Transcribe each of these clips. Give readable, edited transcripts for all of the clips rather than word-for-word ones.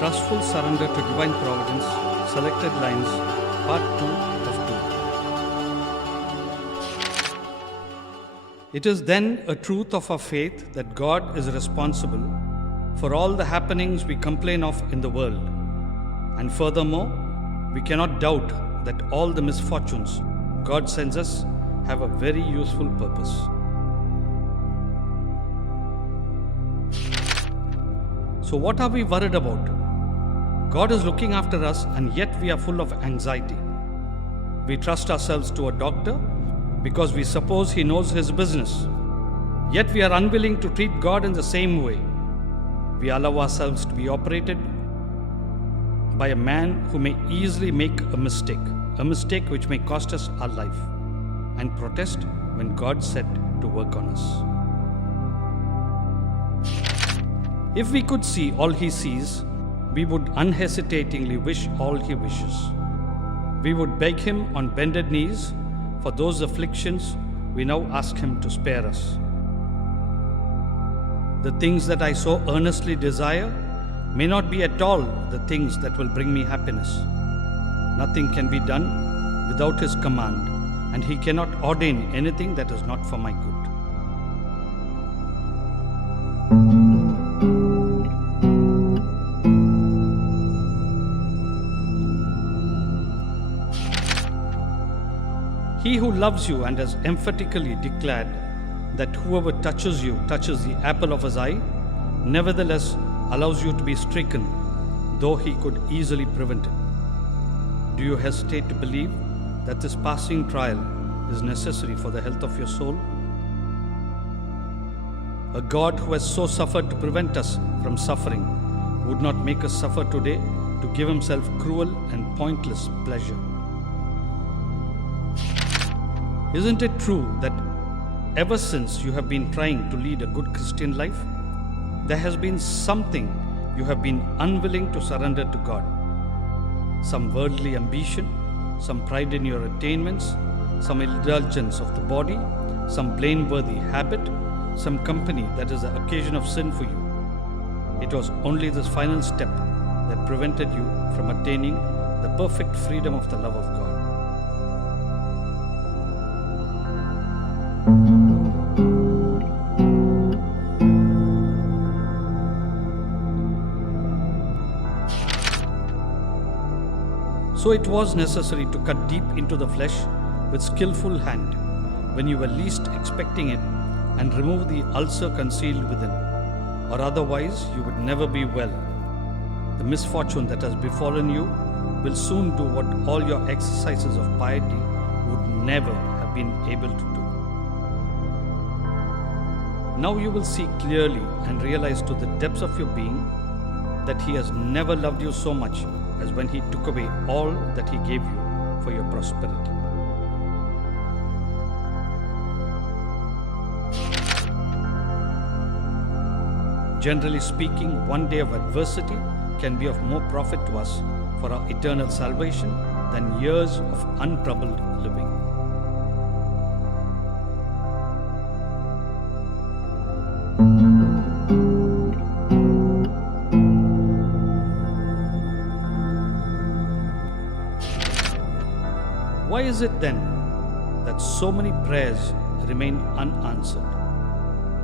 Trustful Surrender to Divine Providence, Selected Lines, Part 2 of 2. It is then a truth of our faith that God is responsible for all the happenings we complain of in the world. And furthermore, we cannot doubt that all the misfortunes God sends us have a very useful purpose. So what are we worried about? God is looking after us, and yet we are full of anxiety. We trust ourselves to a doctor because we suppose he knows his business. Yet we are unwilling to treat God in the same way. We allow ourselves to be operated by a man who may easily make a mistake which may cost us our life, and protest when God said to work on us. If we could see all he sees, we would unhesitatingly wish all he wishes. We would beg him on bended knees for those afflictions we now ask him to spare us. The things that I so earnestly desire may not be at all the things that will bring me happiness. Nothing can be done without his command, and he cannot ordain anything that is not for my good. He who loves you and has emphatically declared that whoever touches you touches the apple of his eye, nevertheless allows you to be stricken, though he could easily prevent it. Do you hesitate to believe that this passing trial is necessary for the health of your soul? A God who has so suffered to prevent us from suffering would not make us suffer today to give himself cruel and pointless pleasure. Isn't it true that ever since you have been trying to lead a good Christian life, there has been something you have been unwilling to surrender to God? Some worldly ambition, some pride in your attainments, some indulgence of the body, some blameworthy habit, some company that is the occasion of sin for you. It was only this final step that prevented you from attaining the perfect freedom of the love of God. So it was necessary to cut deep into the flesh with skillful hand when you were least expecting it, and remove the ulcer concealed within, or otherwise you would never be well. The misfortune that has befallen you will soon do what all your exercises of piety would never have been able to do. Now you will see clearly and realize to the depths of your being that he has never loved you so much as when he took away all that he gave you for your prosperity. Generally speaking, one day of adversity can be of more profit to us for our eternal salvation than years of untroubled living. Why is it then that so many prayers remain unanswered?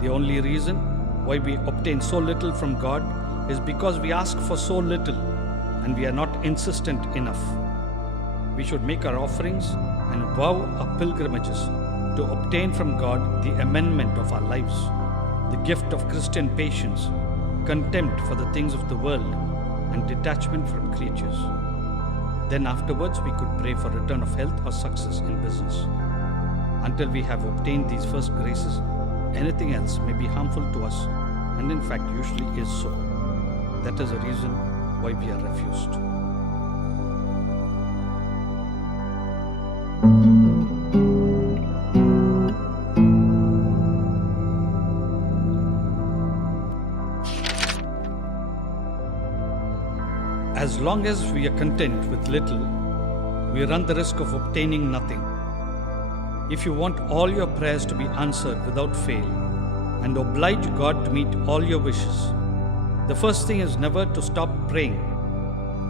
The only reason why we obtain so little from God is because we ask for so little and we are not insistent enough. We should make our offerings and vow our pilgrimages to obtain from God the amendment of our lives, the gift of Christian patience, contempt for the things of the world, and detachment from creatures. Then afterwards we could pray for return of health or success in business. Until we have obtained these first graces, anything else may be harmful to us, and in fact usually is so. That is the reason why we are refused. As long as we are content with little, we run the risk of obtaining nothing. If you want all your prayers to be answered without fail, and oblige God to meet all your wishes, The first thing is never to stop praying.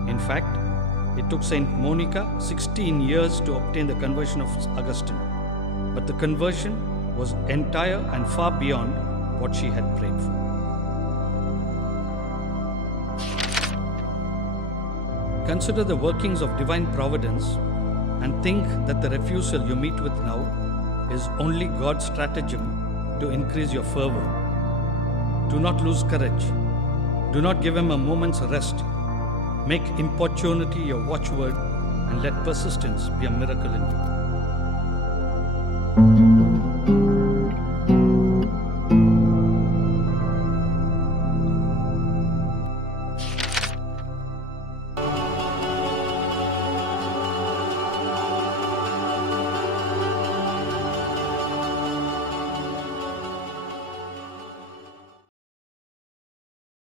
In fact, it took Saint Monica 16 years to obtain the conversion of Augustine. But the conversion was entire and far beyond what she had prayed for. Consider the workings of divine providence and think that the refusal you meet with now is only God's stratagem to increase your fervor. Do not lose courage. Do not give him a moment's rest. Make importunity your watchword and let persistence be a miracle in you.